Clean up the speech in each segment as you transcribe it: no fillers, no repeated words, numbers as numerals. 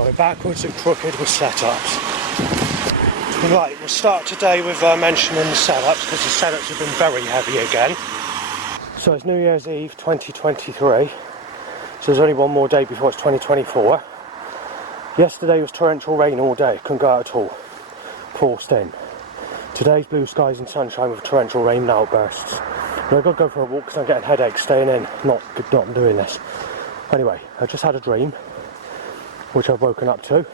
Going backwards and crooked with setups. Right, we'll start today with mentioning the setups, because the setups have been very heavy again. So it's New Year's Eve 2023, so there's only one more day before it's 2024. Yesterday was torrential rain all day, couldn't go out at all, forced in. Today's blue skies and sunshine with torrential rain and outbursts. And I've got to go for a walk because I'm getting headaches staying in, not doing this. Anyway, I just had a dream, which I've woken up to.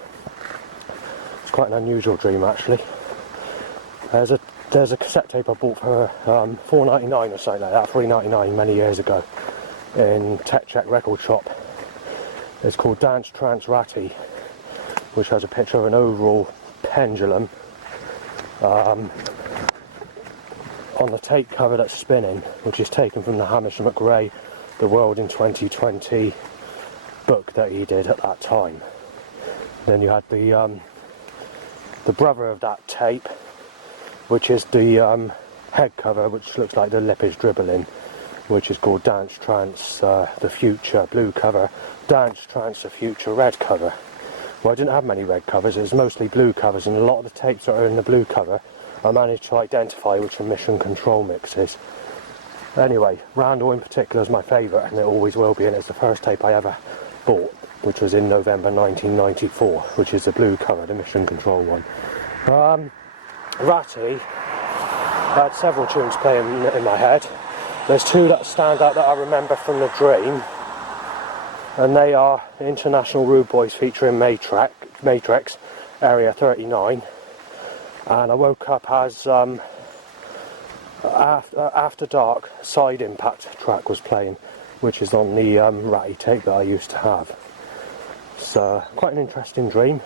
It's quite an unusual dream actually. There's a cassette tape I bought for $4.99 or something like that, $3.99 many years ago in Tech Check record shop. It's called Dance Trance Ratty, which has a picture of an oval pendulum on the tape cover that's spinning, which is taken from the Hamish McRae The World in 2020 book that he did at that time. Then you had the brother of that tape, which is the head cover, which looks like the lip is dribbling, which is called Dance Trance The Future blue cover, Dance Trance The Future red cover. Well, I didn't have many red covers, it was mostly blue covers, and a lot of the tapes that are in the blue cover I managed to identify which are Mission Control mixes. Anyway, Randall in particular is my favourite, and it always will be, and it's the first tape I ever bought, which was in November 1994, which is the blue cover, the Mission Control one. Ratty, I had several tunes playing in my head. There's two that stand out that I remember from the dream, and they are International Rude Boys featuring Matrix, Area 39, and I woke up as After Dark Side Impact track was playing, which is on the Ratty tape that I used to have. So quite an interesting dream.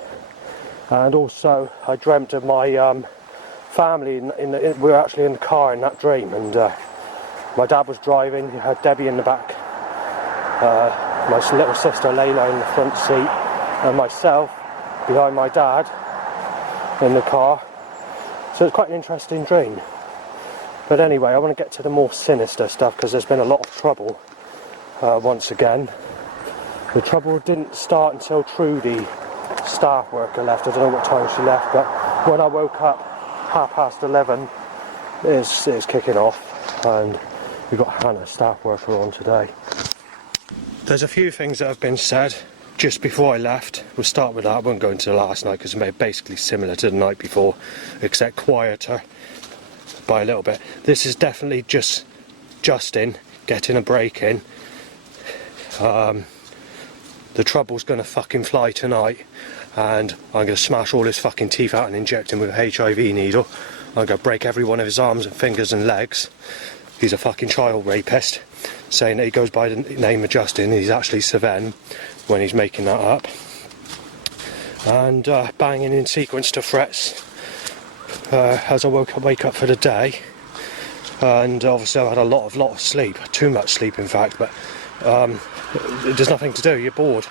And also I dreamt of my family we were actually in the car in that dream, and my dad was driving, he had Debbie in the back, my little sister Layla in the front seat, and myself behind my dad in the car. So it's quite an interesting dream. But anyway, I want to get to the more sinister stuff, because there's been a lot of trouble once again. The trouble didn't start until Trudy, staff worker, left. I don't know what time she left, but when I woke up 11:30, it's kicking off, and we've got Hannah, staff worker, on today. There's a few things that have been said just before I left. We'll start with that. I won't go into last night because it's basically similar to the night before, except quieter by a little bit. This is definitely just Justin getting a break in. The trouble's gonna fucking fly tonight, and I'm gonna smash all his fucking teeth out and inject him with a HIV needle. I'm gonna break every one of his arms and fingers and legs. He's a fucking child rapist, saying that he goes by the name of Justin. He's actually Saven when he's making that up. And banging in sequence to threats as I wake up for the day. And obviously I've had a lot of sleep, too much sleep in fact, but there's nothing to do, you're bored.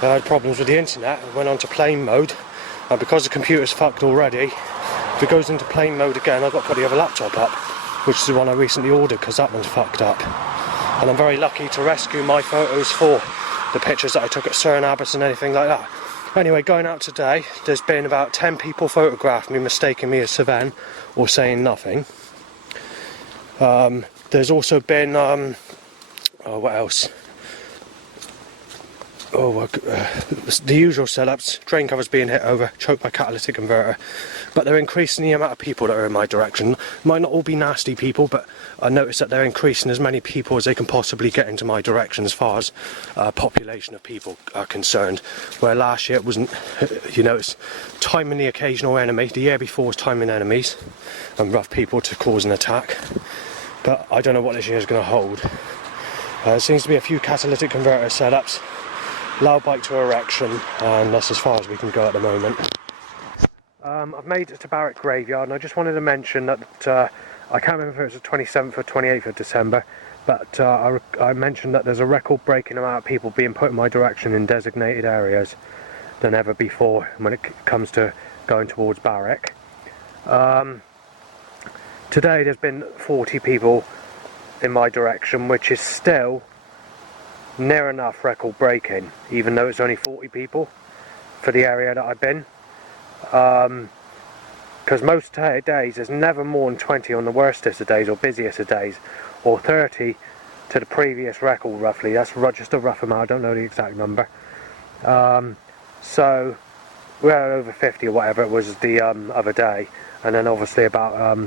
I had problems with the internet, I went on to plane mode, and because the computer's fucked already, if it goes into plane mode again, I've got to put the other laptop up, which is the one I recently ordered because that one's fucked up. And I'm very lucky to rescue my photos for the pictures that I took at Sir Abbas and anything like that. Anyway, going out today, there's been about 10 people photographed me, mistaking me as Savan, or saying nothing. There's also been, what else? The usual setups, drain covers being hit over, choked by catalytic converter, but they're increasing the amount of people that are in my direction. Might not all be nasty people, but I noticed that they're increasing as many people as they can possibly get into my direction as far as population of people are concerned. Where last year it wasn't, it's timing the occasional enemy. The year before was timing enemies and rough people to cause an attack, but I don't know what this year is going to hold. There seems to be a few catalytic converter setups, loud bike to erection, and that's as far as we can go at the moment. I've made it to Barrack Graveyard, and I just wanted to mention that I can't remember if it was the 27th or 28th of December, but I mentioned that there's a record-breaking amount of people being put in my direction in designated areas than ever before when it comes to going towards Barrack. Today there's been 40 people in my direction, which is still near enough record breaking, even though it's only 40 people. for the area that I've been. Because most days there's never more than 20 on the worstest of days or busiest of days, or 30 to the previous record roughly. That's just a rough amount, I don't know the exact number. So we had over 50 or whatever it was the other day, and then obviously about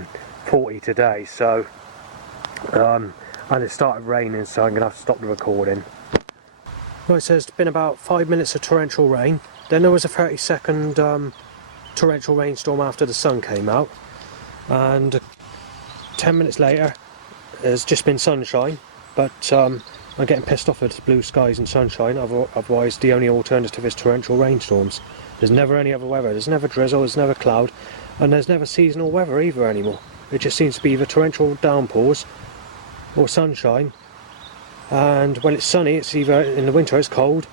40 today. So and it started raining, so I'm going to have to stop the recording. Well, it says it's been about 5 minutes of torrential rain, then there was a 30-second torrential rainstorm after the sun came out, and 10 minutes later there's just been sunshine, but I'm getting pissed off at blue skies and sunshine. Otherwise the only alternative is torrential rainstorms. There's never any other weather. There's never drizzle, there's never cloud, and there's never seasonal weather either anymore. It just seems to be either torrential downpours or sunshine, and when it's sunny it's either, in the winter it's cold,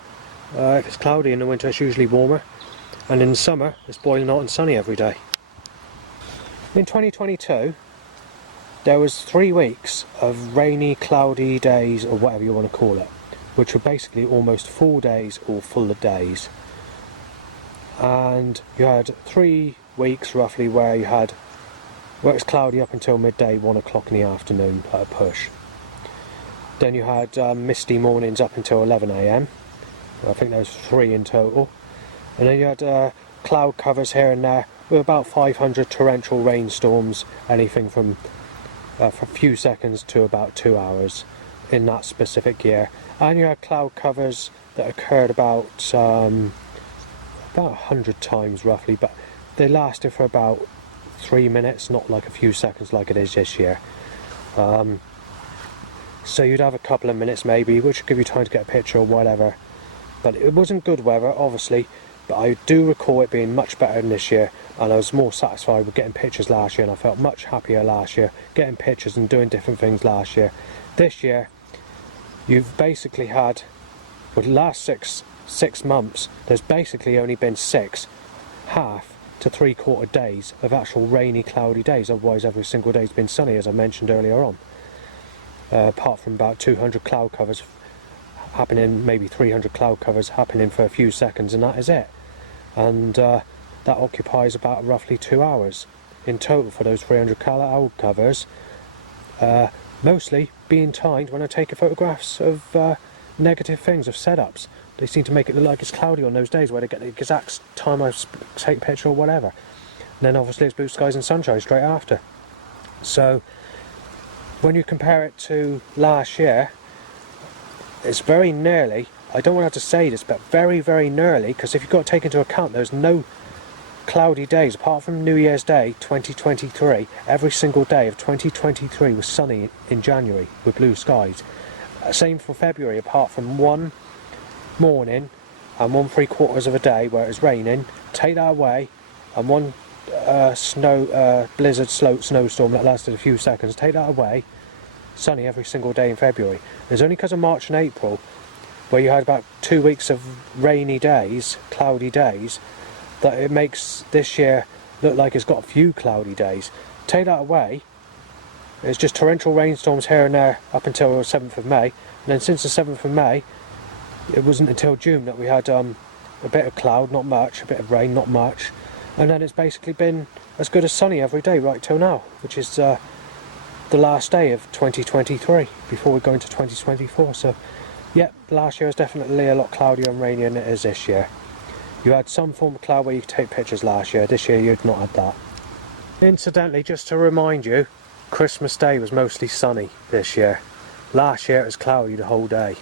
if it's cloudy in the winter it's usually warmer, and in the summer it's boiling hot and sunny every day. In 2022 there was 3 weeks of rainy, cloudy days, or whatever you want to call it, which were basically almost full days or full of days. And you had 3 weeks roughly where it was cloudy up until midday, 1 o'clock in the afternoon at a push. Then you had misty mornings up until 11 AM. I think there was 3 in total. And then you had cloud covers here and there with about 500 torrential rainstorms, anything from a few seconds to about 2 hours in that specific year. And you had cloud covers that occurred about 100 times roughly, but they lasted for about 3 minutes, not like a few seconds like it is this year. So you'd have a couple of minutes maybe, which would give you time to get a picture or whatever. But it wasn't good weather, obviously, but I do recall it being much better than this year, and I was more satisfied with getting pictures last year, and I felt much happier last year getting pictures and doing different things last year. This year you've basically had, for the last six months, there's basically only been 6 half to 3/4 days of actual rainy, cloudy days. Otherwise every single day's been sunny, as I mentioned earlier on, apart from about 200 cloud covers happening, maybe 300 cloud covers happening for a few seconds, and that is it. And that occupies about roughly 2 hours in total for those 300 cloud covers, mostly being timed when I take photographs of negative things, of setups. They seem to make it look like it's cloudy on those days where they get the exact time I take a picture or whatever. And then obviously it's blue skies and sunshine straight after. So when you compare it to last year, it's very nearly, I don't want to have to say this, but very, very nearly, because if you've got to take into account there's no cloudy days apart from New Year's Day 2023. Every single day of 2023 was sunny in January with blue skies. Same for February, apart from one morning and 1/3 of a day where it was raining. Take that away, and one blizzard snowstorm that lasted a few seconds. Take that away, sunny every single day in February. It's only because of March and April, where you had about 2 weeks of rainy days, cloudy days, that it makes this year look like it's got a few cloudy days. Take that away, it's just torrential rainstorms here and there up until the 7th of May, and then since the 7th of May it wasn't until June that we had a bit of cloud, not much, a bit of rain, not much, and then it's basically been as good as sunny every day right till now, which is the last day of 2023 before we go into 2024. So yeah, last year was definitely a lot cloudier and rainier than it is this year. You had some form of cloud where you could take pictures last year. This year you'd not had that. Incidentally, just to remind you, Christmas Day was mostly sunny this year. Last year it was cloudy the whole day.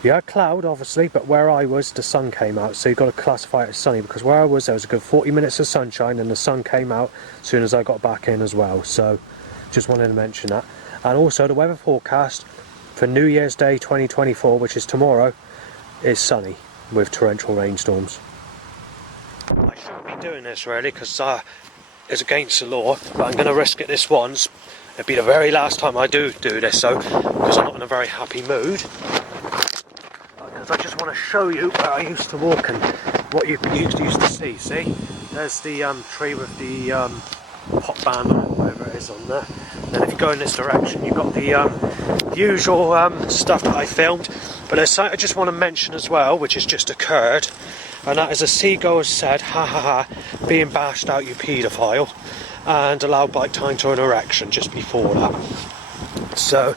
You had cloud obviously, but where I was the sun came out, so you've got to classify it as sunny, because where I was there was a good 40 minutes of sunshine and the sun came out as soon as I got back in as well. So just wanted to mention that. And also the weather forecast for New Year's Day 2024, which is tomorrow, is sunny with torrential rainstorms. I shouldn't be doing this really, because it's against the law, but I'm going to risk it this once. It'll be the very last time I do this, so, because I'm not in a very happy mood. Because I just want to show you where I used to walk and what you used to see. See, there's the tree with the pop band on it, whatever it is on there. Then if you go in this direction, you've got the usual stuff that I filmed. But there's something I just want to mention as well, which has just occurred. and that is a seagull has said, ha ha ha, being bashed out, you paedophile, and allowed bike time to an erection just before that. So,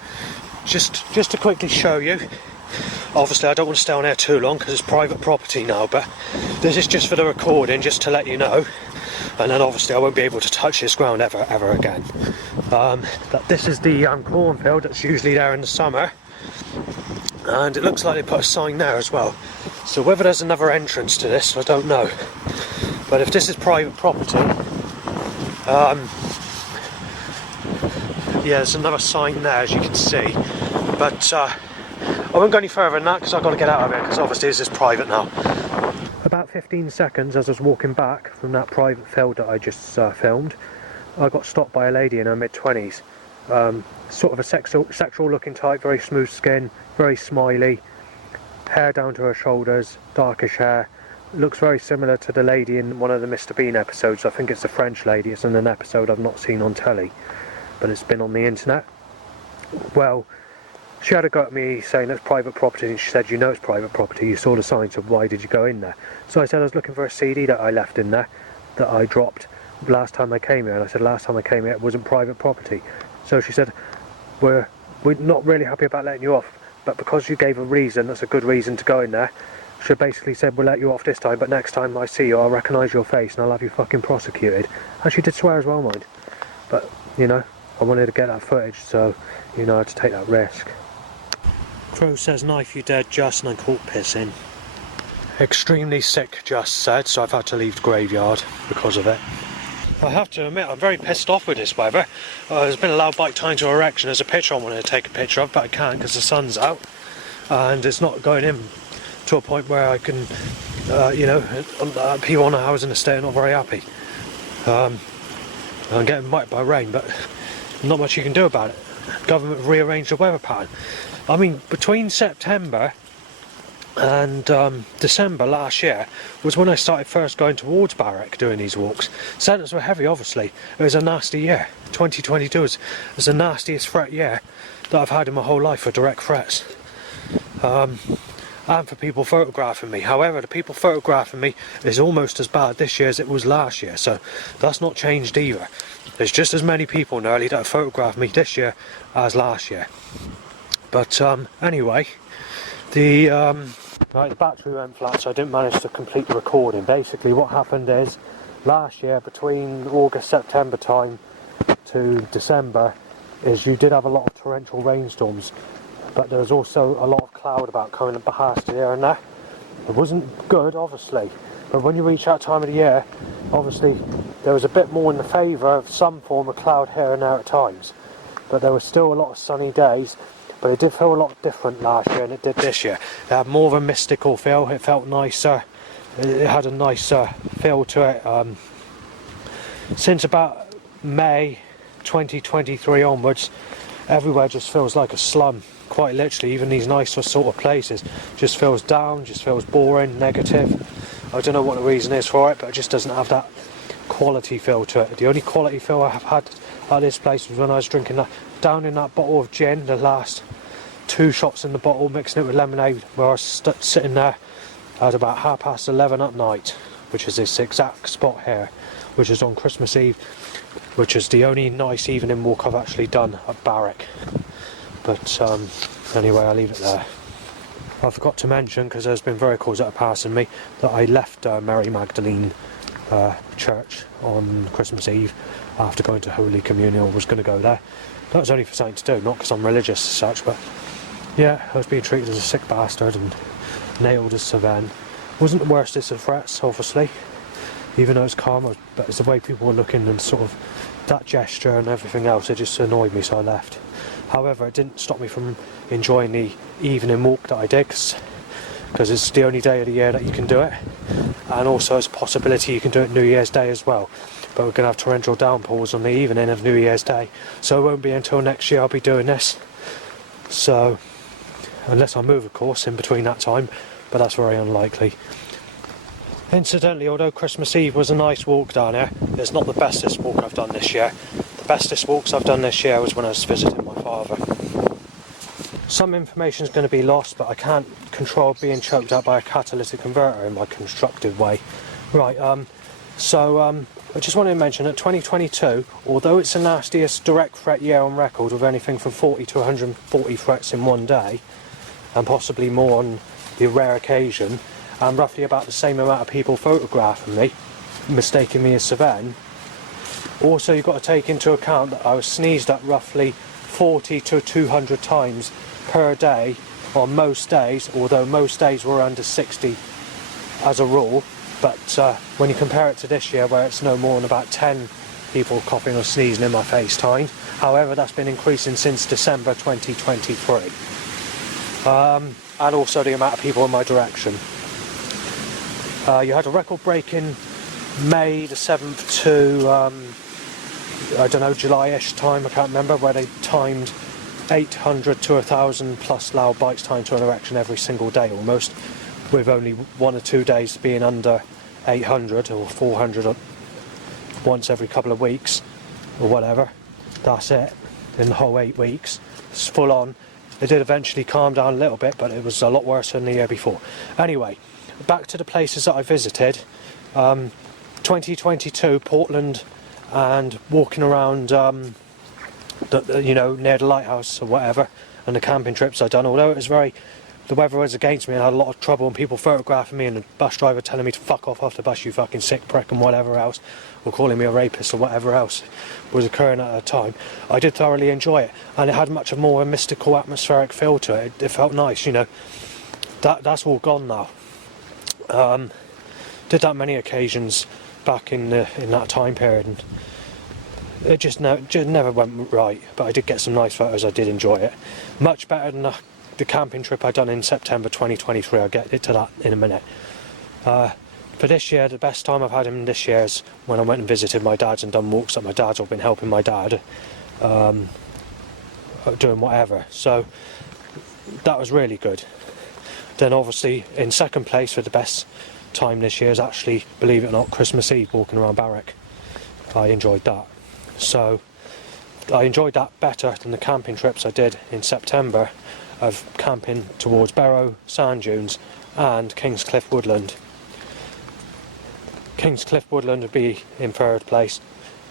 just to quickly show you, obviously I don't want to stay on here too long because it's private property now, but this is just for the recording, just to let you know. And then obviously I won't be able to touch this ground ever again. But this is the cornfield that's usually there in the summer, and it looks like they put a sign there as well. So whether there's another entrance to this, I don't know. But if this is private property, yeah, there's another sign there, as you can see. But I won't go any further than that because I've got to get out of here, because obviously this is private now. About 15 seconds as I was walking back from that private field that I just filmed, I got stopped by a lady in her mid-20s. Sort of a sexual looking type, very smooth skin, very smiley, hair down to her shoulders, darkish hair. Looks very similar to the lady in one of the Mr. Bean episodes. I think it's the French lady. It's in an episode I've not seen on telly, but it's been on the internet. Well, she had a go at me saying it's private property, and she said, you know it's private property, you saw the sign, so why did you go in there? So I said I was looking for a CD that I left in there, that I dropped last time I came here, and I said last time I came here it wasn't private property. So she said, we're not really happy about letting you off, but because you gave a reason, that's a good reason to go in there. She basically said, we'll let you off this time, but next time I see you I'll recognise your face and I'll have you fucking prosecuted. And she did swear as well, mind. But, you know, I wanted to get that footage, so, you know, I had to take that risk. Crow says knife you dead just, and I caught pissing. Extremely sick just said, so I've had to leave the graveyard because of it. I have to admit I'm very pissed off with this weather. There's been allowed bike time to erection. There's a picture I wanted to take a picture of, but I can't because the sun's out and it's not going in to a point where I can, you know, people on the housing estate are not very happy. I'm getting wet by rain, but not much you can do about it. Government rearranged the weather pattern. I mean, between September and December last year was when I started first going towards Barrack doing these walks. Centres were heavy, obviously. It was a nasty year. 2022 was the nastiest threat year that I've had in my whole life for direct threats. And for people photographing me. However, the people photographing me is almost as bad this year as it was last year, so that's not changed either. There's just as many people nearly that have photographed me this year as last year. But anyway, the battery went flat, so I didn't manage to complete the recording. Basically what happened is, last year between August, September time to December, is you did have a lot of torrential rainstorms, but there was also a lot of cloud about coming in past here and there. It wasn't good, obviously, but when you reach that time of the year, obviously there was a bit more in the favour of some form of cloud here and there at times, but there was still a lot of sunny days. But it did feel a lot different last year than it did this year. It had more of a mystical feel, it felt nicer, it had a nicer feel to it. Since about May 2023 onwards, everywhere just feels like a slum, quite literally. Even these nicer sort of places just feels down, just feels boring, negative. I don't know what the reason is for it, but it just doesn't have that quality feel to it. The only quality feel I have had at this place was when I was drinking that, down in that bottle of gin, the last 2 shots in the bottle, mixing it with lemonade, where I was sitting there at about 11:30 at night, which is this exact spot here, which is on Christmas Eve, which is the only nice evening walk I've actually done at Barrack. But anyway, I'll leave it there. I forgot to mention, because there's been vehicles that are passing me, that I left Mary Magdalene church on Christmas Eve after going to Holy Communion. I was going to go there. That was only for something to do, not because I'm religious as such, but yeah, I was being treated as a sick bastard and nailed as Savan. Wasn't the worstest of threats, obviously, even though it's calm, but it's the way people were looking and sort of that gesture and everything else, it just annoyed me, so I left. However, it didn't stop me from enjoying the evening walk that I did, because it's the only day of the year that you can do it, and also it's a possibility you can do it New Year's Day as well. But we're going to have torrential downpours on the evening of New Year's Day, so it won't be until next year I'll be doing this. So, unless I move of course in between that time, but that's very unlikely. Incidentally, although Christmas Eve was a nice walk down here, it's not the bestest walk I've done this year. The bestest walks I've done this year was when I was visiting my father. some information is going to be lost, but I can't control being choked out by a catalytic converter in my constructive way. Right, I just wanted to mention that 2022, although it's the nastiest direct threat year on record with anything from 40 to 140 threats in one day, and possibly more on the rare occasion, and roughly about the same amount of people photographing me, mistaking me as Savannah. Also, you've got to take into account that I was sneezed at roughly 40 to 200 times per day on most days, although most days were under 60 as a rule. But when you compare it to this year, where it's no more than about 10 people coughing or sneezing in my face time, however, that's been increasing since December 2023. And also the amount of people in my direction. You had a record-breaking May the 7th to, I don't know, July-ish time, I can't remember, where they timed 800 to 1,000 plus loud bites timed to an erection every single day almost, with only 1 or 2 days being under 800 or 400 once every couple of weeks or whatever. That's it in the whole 8 weeks. It's full on. It did eventually calm down a little bit, but it was a lot worse than the year before. Anyway, back to the places that I visited. 2022, Portland, and walking around near the lighthouse or whatever, and the camping trips I'd done, although the weather was against me and I had a lot of trouble and people photographing me and the bus driver telling me to fuck off the bus, you fucking sick prick, and whatever else, or calling me a rapist or whatever else was occurring at the time. I did thoroughly enjoy it, and it had much more a mystical atmospheric feel to it. It felt nice, that's all gone now. Did that many occasions back in that time period, and it just never went right, but I did get some nice photos. I did enjoy it. Much better than the camping trip I'd done in September 2023. I'll get to that in a minute. For this year, the best time I've had in this year is when I went and visited my dad's and done walks at my dad's, or been helping my dad doing whatever. So that was really good. Then obviously in second place for the best time this year is actually, believe it or not, Christmas Eve, walking around Barrack. I enjoyed that. So I enjoyed that better than the camping trips I did in September of camping towards Barrow, Sand Dunes and Kingscliff Woodland. Kingscliff Woodland would be in third place,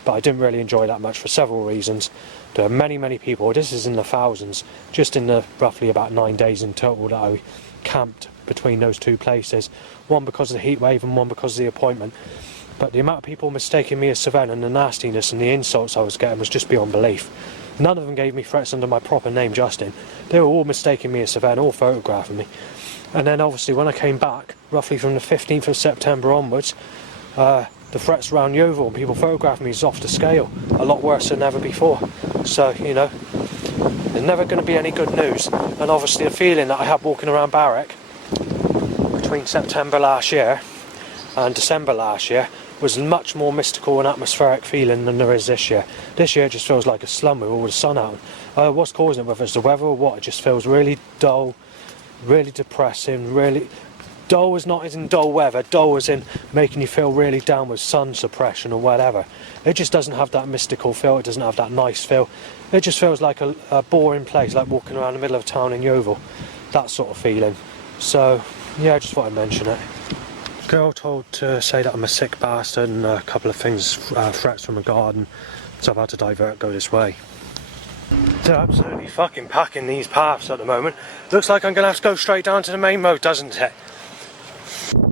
but I didn't really enjoy that much for several reasons. There are many people, this is in the thousands, just in the roughly about 9 days in total that I camped between those two places. One because of the heat wave and one because of the appointment. But the amount of people mistaking me as Savannah and the nastiness and the insults I was getting was just beyond belief. None of them gave me threats under my proper name, Justin. They were all mistaking me as Savannah, all photographing me. And then obviously when I came back, roughly from the 15th of September onwards, the threats around Yeovil and people photographing me is off the scale. A lot worse than ever before. So, there's never going to be any good news. And obviously the feeling that I had walking around Barrack between September last year and December last year was much more mystical and atmospheric feeling than there is this year. This year it just feels like a slum with all the sun out. What's causing it, whether it's the weather or what, it just feels really dull, really depressing, really... Dull is not as in dull weather, dull as in making you feel really down with sun suppression or whatever. It just doesn't have that mystical feel, it doesn't have that nice feel. It just feels like a boring place, like walking around the middle of town in Yeovil. That sort of feeling. So, yeah, I just thought I'd mention it. Girl told to say that I'm a sick bastard and a couple of things, threats from a garden, so I've had to divert, go this way. They're absolutely fucking packing these paths at the moment. Looks like I'm going to have to go straight down to the main road, doesn't it?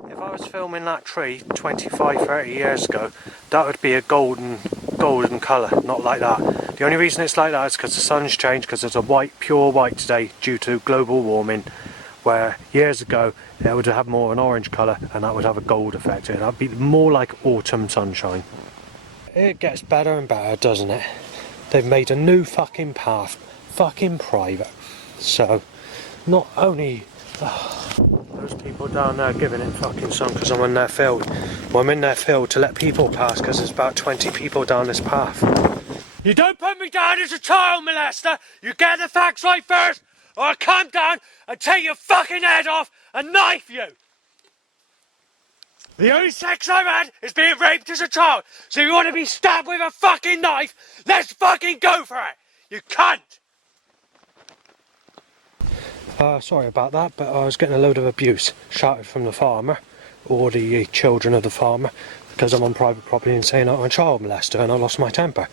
If I was filming that tree 25, 30 years ago, that would be a golden colour, not like that. The only reason it's like that is because the sun's changed, because it's a pure white today due to global warming, where years ago it would have more an orange colour and that would have a gold effect. That would be more like autumn sunshine. It gets better and better, doesn't it? They've made a new fucking path, fucking private. So, not only... those people down there giving it fucking sun because I'm in their field. Well, I'm in their field to let people pass because there's about 20 people down this path. You don't put me down as a child molester! You get the facts right first, or I'll come down and take your fucking head off and knife you! The only sex I've had is being raped as a child, so you want to be stabbed with a fucking knife? Let's fucking go for it, you cunt! Sorry about that, but I was getting a load of abuse shouted from the farmer, or the children of the farmer, because I'm on private property and saying I'm a child molester, and I lost my temper.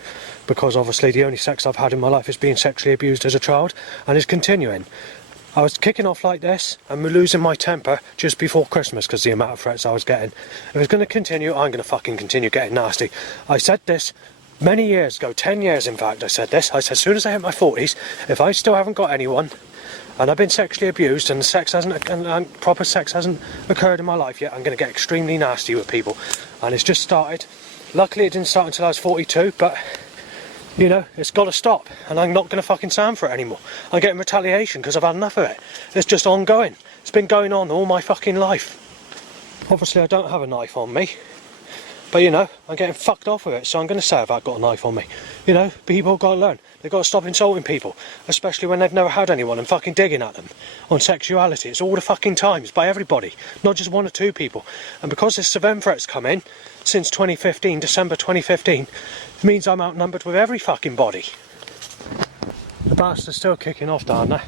Because obviously the only sex I've had in my life is being sexually abused as a child, and is continuing. I was kicking off like this and losing my temper just before Christmas because the amount of threats I was getting. If it's going to continue, I'm going to fucking continue getting nasty. I said this many years ago, 10 years in fact, I said this. I said as soon as I hit my 40s, if I still haven't got anyone, and I've been sexually abused and proper sex hasn't occurred in my life yet, I'm going to get extremely nasty with people. And it's just started. Luckily it didn't start until I was 42, but you know, it's got to stop, and I'm not going to fucking stand for it anymore. I'm getting retaliation because I've had enough of it. It's just ongoing. It's been going on all my fucking life. Obviously I don't have a knife on me, but you know, I'm getting fucked off with it, so I'm going to say I've got a knife on me. You know, people have got to learn. They've got to stop insulting people, especially when they've never had anyone, and fucking digging at them on sexuality. It's all the fucking times, by everybody, not just one or two people. And because this surveillance threat's come in since 2015, December 2015, it means I'm outnumbered with every fucking body. The bastard's still kicking off down there.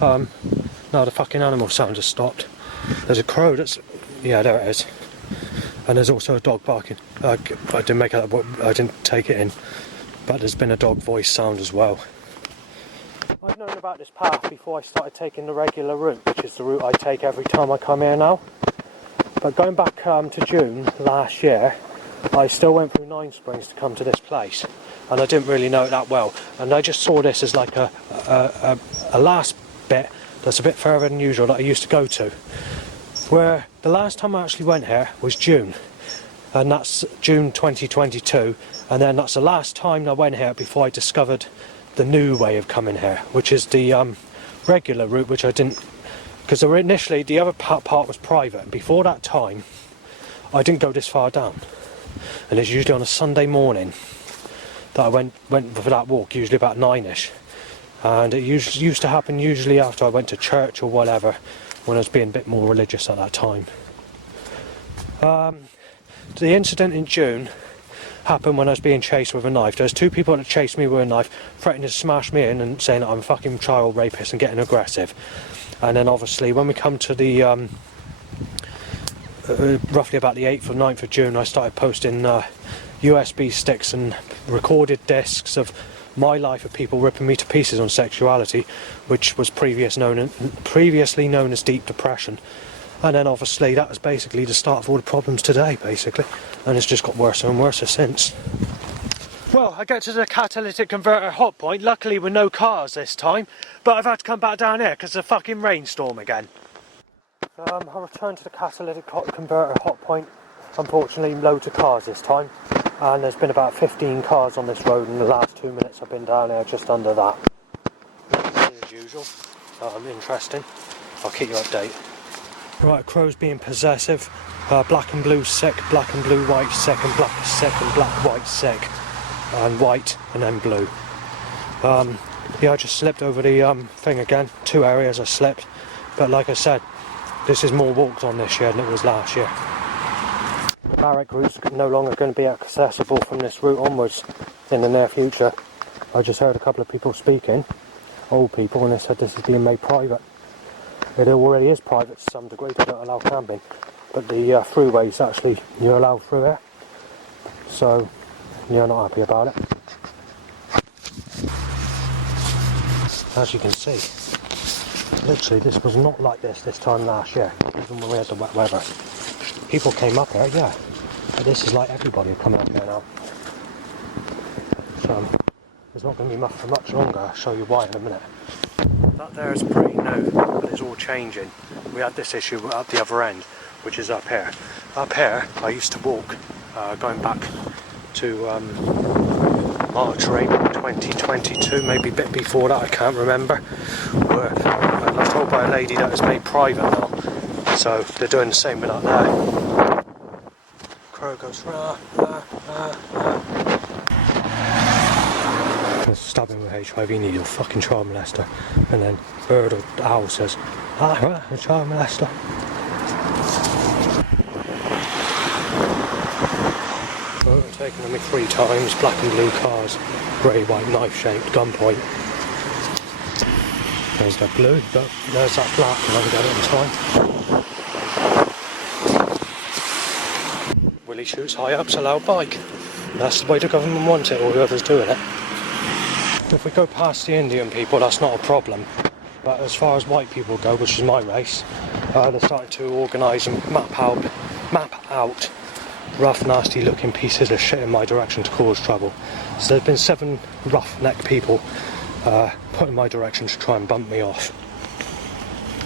Now the fucking animal sound has stopped. There's a crow that's... yeah, there it is. And there's also a dog barking. I didn't make it, I didn't take it in, but there's been a dog voice sound as well. I've known about this path before I started taking the regular route, which is the route I take every time I come here now. But going back to June last year, I still went through Nine Springs to come to this place, and I didn't really know it that well. And I just saw this as like a last bit that's a bit further than usual that I used to go to. Where the last time I actually went here was June, and that's June 2022, and then that's the last time I went here before I discovered the new way of coming here, which is the regular route, which I didn't, because initially the other part was private, and before that time I didn't go this far down, and it's usually on a Sunday morning that I went for that walk, usually about 9ish, and it used to happen usually after I went to church or whatever, when I was being a bit more religious at that time. The incident in June happened when I was being chased with a knife. There was two people that chased me with a knife, threatening to smash me in and saying that I'm a fucking child rapist and getting aggressive. And then obviously when we come to the roughly about the 8th or 9th of June, I started posting USB sticks and recorded discs of my life of people ripping me to pieces on sexuality, which was previously known as deep depression. And then obviously that was basically the start of all the problems today, basically, and it's just got worse and worse since. Well, I get to the catalytic converter hot point, luckily with no cars this time, but I've had to come back down here because of the fucking rainstorm again. I returned to the catalytic converter hot point, unfortunately loads of cars this time. And there's been about 15 cars on this road in the last 2 minutes I've been down here, just under that. As usual, interesting. I'll keep you updated. Right, crow's being possessive. Black and blue sick, black and blue white sick, and black sick, and black white sick, and white and then blue. Yeah, I just slipped over the thing again. 2 areas I slipped, but like I said, this is more walked on this year than it was last year. The barrack route's no longer going to be accessible from this route onwards in the near future. I just heard a couple of people speaking, old people, and they said this is being made private. It already is private to some degree, they don't allow camping, but the throughways actually, you're allowed through there, so you're not happy about it. As you can see, literally this was not like this time last year, even when we had the wet weather. People came up here, yeah, but this is like everybody coming up here now. So it's not going to be for much longer. I'll show you why in a minute. That there is pretty new, but it's all changing. We had this issue at the other end, which is up here. Up here, I used to walk, going back to March or April 2022, maybe a bit before that, I can't remember. I was told by a lady that it's made private now. So they're doing the same with that there. Crow goes rah, rah, rah, rah. Stabbing with HIV needle, fucking child molester. And then bird or owl says, a child molester. Overtaken on me 3 times, black and blue cars, grey, white, knife shaped, gunpoint. There's the blue, but there's that black, and I can get it in time. Willie shoots high up's a loud bike. That's the way the government wants it, or whoever's doing it. If we go past the Indian people, that's not a problem. But as far as white people go, which is my race, they're starting to organise and map out rough, nasty looking pieces of shit in my direction to cause trouble. So there's been 7 roughneck people put in my direction to try and bump me off.